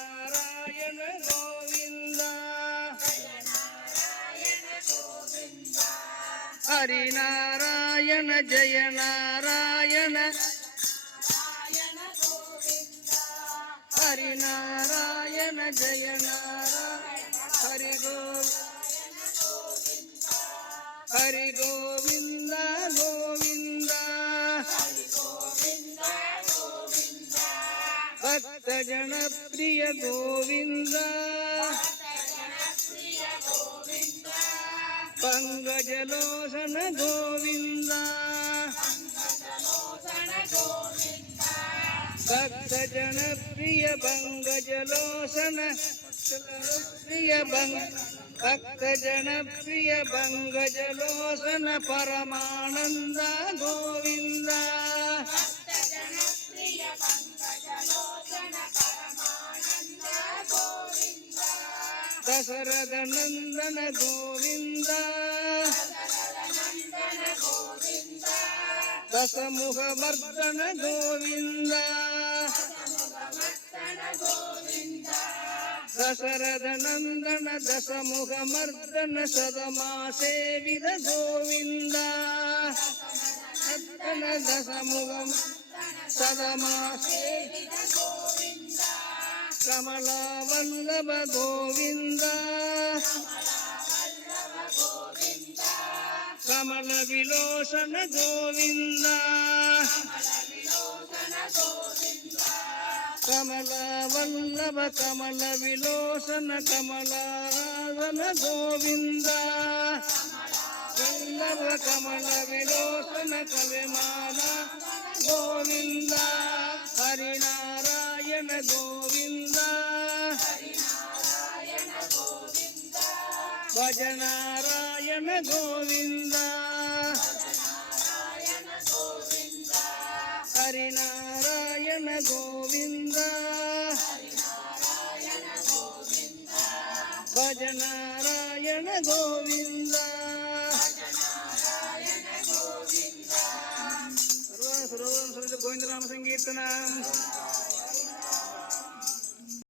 ನಾರಾಯಣ ಗೋವಿಂದ ಹರಿನಾರಾಯಣ ಜಯ ನಾರಾಯಣ ಹರಿನಾರಾಯಣ ಜಯ ನಾರಾಯಣ ಹರಿ ಗೋವಿಂದ ಗೋವಿಂದ ಭಕ್ತ ಜನಪ್ರಿಯ ಗೋವಿಂದ ಪಂಕಜಲೋಚನ ಗೋವಿಂದ ಭಕ್ತ ಜನಪ್ರಿಯ ಪಂಕಜಲೋಚನ ಭಕ್ತ ಜನಪ್ರಿಯ ಪಂಕಜಲೋಚನ ಪರಮಾನಂದ ಗೋವಿಂದ ದಶರಥ ನಂದನ ಗೋವಿಂದ ದಶಮುಖ ಮರ್ದನ ಗೋವಿಂದ ದಶರಥ ನಂದನ ದಶಮುಖ ಮರ್ದನ ಸದಮಾ ಸೇವಿದ ಗೋವಿಂದ ದಶಮುಖ ಸದಮಾ ಸೇವಿದ ಕಮಲವಲ್ಲಭ ಗೋವಿಂದ ಕಮಲ ವಿಲೋಚನ ಗೋವಿಂದ ಕಮಲವಲ್ಲಭ ಕಮಲ ವಿಲೋಚನ ಕಮಲಾಸನ ಗೋವಿಂದ ವಲ್ಲಭ ಕಮಲ ವಿಲೋಚನ ಕವಿಮಾನ ಗೋವಿಂದ ಹರಿನಾರಾಯಣ ಗೋವಿಂದ ಭಜನಾರಾಯಣ ಗೋವಿಂದ ಹರಿನಾರಾಯಣ ಗೋವಿಂದ ಭಜನಾರಾಯಣ ಗೋವಿಂದ ಸರ್ವ ಗೋವಿಂದ ನಾಮ ಸಂಕೀರ್ತನ